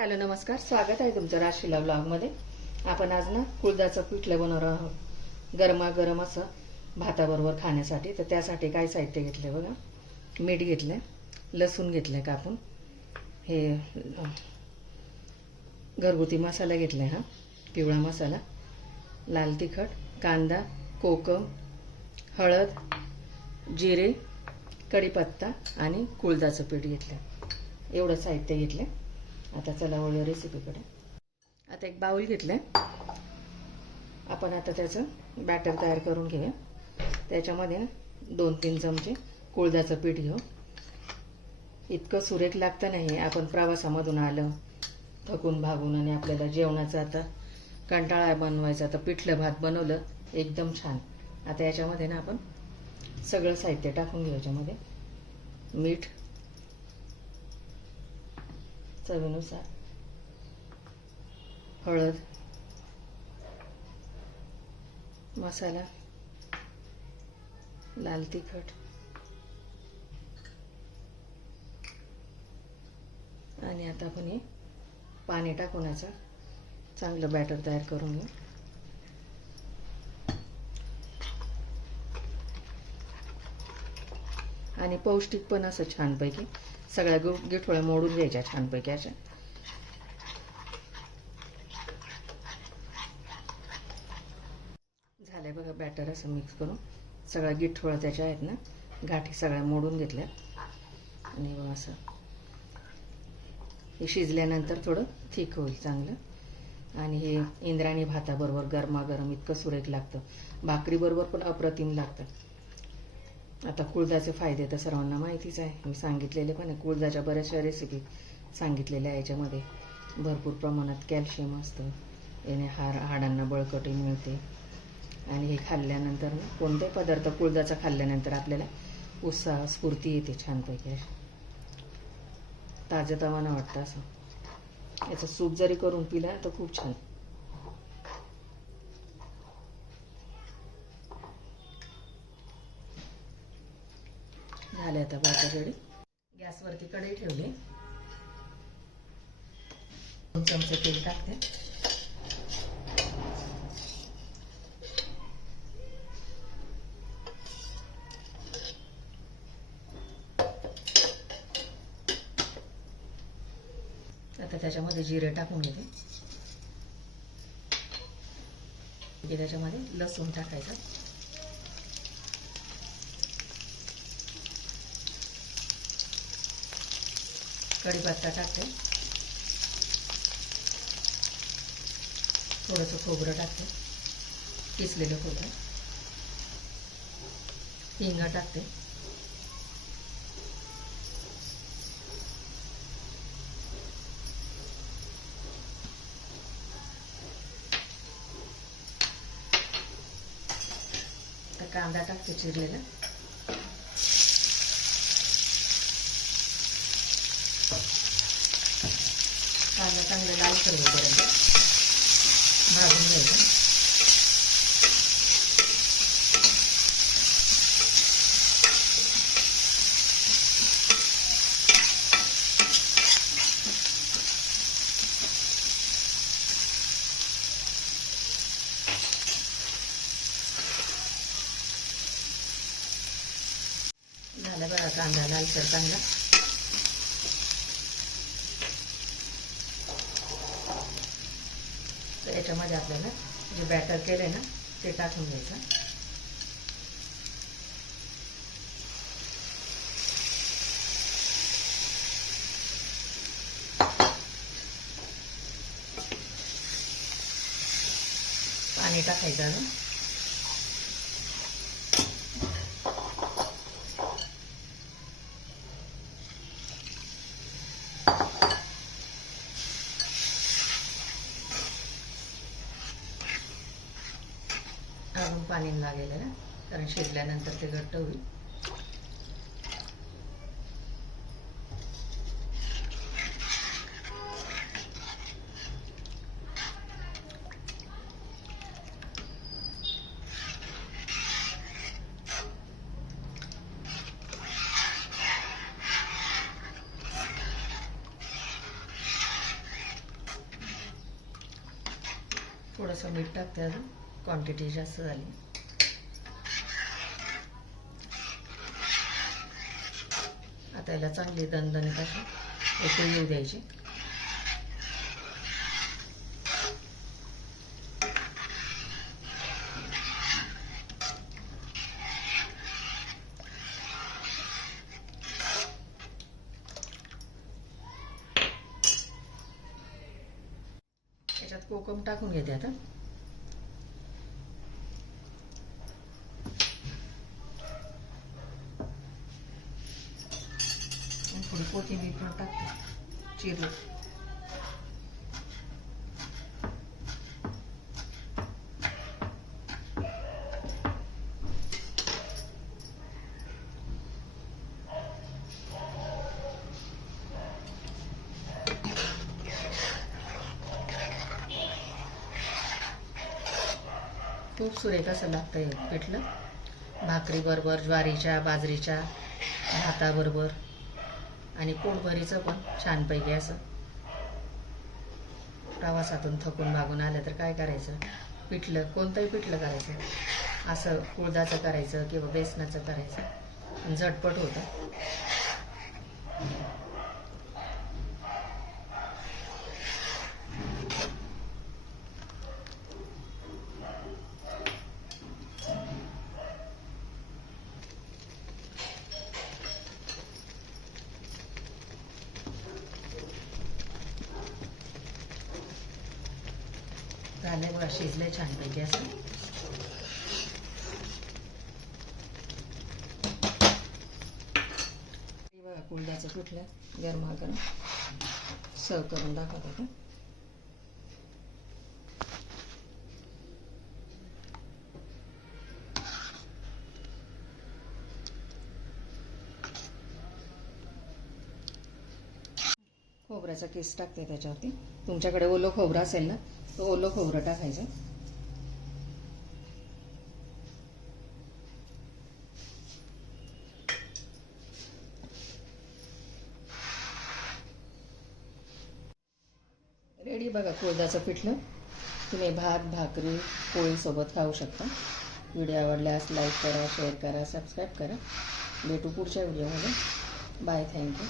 Hello नमस्कार, स्वागत आहे तुमचं राशीला ब्लॉगमध्ये. आपण आज ना कुळदाचं पिठलं बनवणार आहोत गरमागरम असं भाताबरोबर खाण्यासाठी. तर त्यासाठी काय साहित्य घेतले बघा. मीठ घेतलं, लसूण घेतलं कापून, हे घरगुती मसाला घेतला, हा पिवळा मसाला, लाल तिखट, कांदा, कोकम, हळद, जिरे, कढीपत्ता आणि कुळदाचं पीठ घेतलं. एवढं साहित्य घेतलं. आता चला वळूया रेसिपीकडे. आता एक बाउल घेतलं. आपण आता त्याचं बॅटर तयार करून घेऊया. त्याच्यामध्ये ना 2-3 चमचे कुळदाचं पीठ घेऊ. इतकं सुरेख लागतं नाही. आपण प्रवासामधून आलं थकून भागून आणि आपल्याला जेवणाचा आता कंटाळा बनवायचा, तर पिठलं भात बनवलं एकदम छान. आता याच्यामध्ये ना आपण सगळं साहित्य टाकून घेऊ. याच्यामध्ये मीठ चवीनुसार, हळद, मसाला, लाल तिखट आणि आता आपण हे पाणी टाकून याचं चांगलं बॅटर तयार करून घेऊ. आणि पौष्टिक पण असं छानपैकी सगळ्या गिठोळ्या मोडून घ्यायच्या छानपैकी अशा. झालंय बघा बॅटर असं मिक्स करून. सगळ्या गिठोळ्या त्याच्या आहेत ना, गाठी सगळ्या मोडून घेतल्या. आणि मग असं हे शिजल्यानंतर थोडं थिक होईल चांगलं. आणि हे इंद्रायणी भाताबरोबर गरमागरम इतकं सुरेख लागतं. भाकरीबरोबर पण अप्रतिम लागतं. आता कुळदाचे फायदे तर सर्वांना माहितीच आहे, मी सांगितलेले पण आहे. कुळदाच्या बऱ्याचशा रेसिपी सांगितलेल्या आहे. याच्यामध्ये भरपूर प्रमाणात कॅल्शियम असतं. याने हाडांना बळकटी मिळते. आणि हे खाल्ल्यानंतर ना कोणताही पदार्थ कुळदाचा खाल्ल्यानंतर आपल्याला उत्साह स्फूर्ती येते छानपैकी. ताजंतवानं वाटतं असं. याचं सूप जरी करून पिला तर खूप छान. झाले आता बॅटर रेडी. गॅसवरती कढई ठेवली. 2 चमचे तेल टाकते. आता त्याच्यामध्ये जिरे टाकून घेते. त्याच्यामध्ये लसूण टाकायचं. कढीपत्ता टाकते. थोडंसं खोबरं टाकते, किसलेलं खोबरं. हिंग टाकते. तर कांदा टाकते चिरलेला. कांदा चांगलं लाल करेपर्यंत भाजून घ्यायचं. झालं बघा कांदा लालसर चांगला. तर याच्यामध्ये आपल्याला जे बॅटर केलंय ना ते टाकून घ्यायचं. पाणी टाकायचं अजून. अजून पाणी लागेल ना, कारण शिजल्यानंतर ते घट्ट होईल. थोडंसं मीठ टाकते, अजून क्वांटिटी जास्त झाली. आता याला चांगली दणदणीत अशी उकळी येऊ द्यायची. याच्यात कोकम टाकून घेते आता. थोडी कोथिंबीर पण टाकते चिरून. खूप सुरेख असं लागतं हे पिठलं. भाकरीबरोबर, ज्वारीच्या, बाजरीच्या, भाताबरोबर आणि पोटभरीचं पण छानपैकी. असं प्रवासातून थकून भागून आलं तर काय करायचं, पिठलं कोणतंही पिठलं करायचं. असं कुळदाचं करायचं किंवा बेसनाचं करायचं, झटपट होतं. झालंय बघा, शिजलंय छानपैकी असं. बघा कुळदाचं पिठलं गरमागरम सर्व करून दाखवत होतं. खोबऱ्याचा किस टाकते त्याच्यावरती. तुमच्याकडे ओलं खोबरं असेल ना, तर ओलं खोबरं टाकायचं. रेडी बघा कुळदाचं पिठलं. तुम्ही भात, भाकरी, पोळीसोबत खाऊ शकता. व्हिडिओ आवडल्यास लाईक करा, शेअर करा, सबस्क्राईब करा. भेटू पुढच्या व्हिडिओमध्ये. Bye, thank you.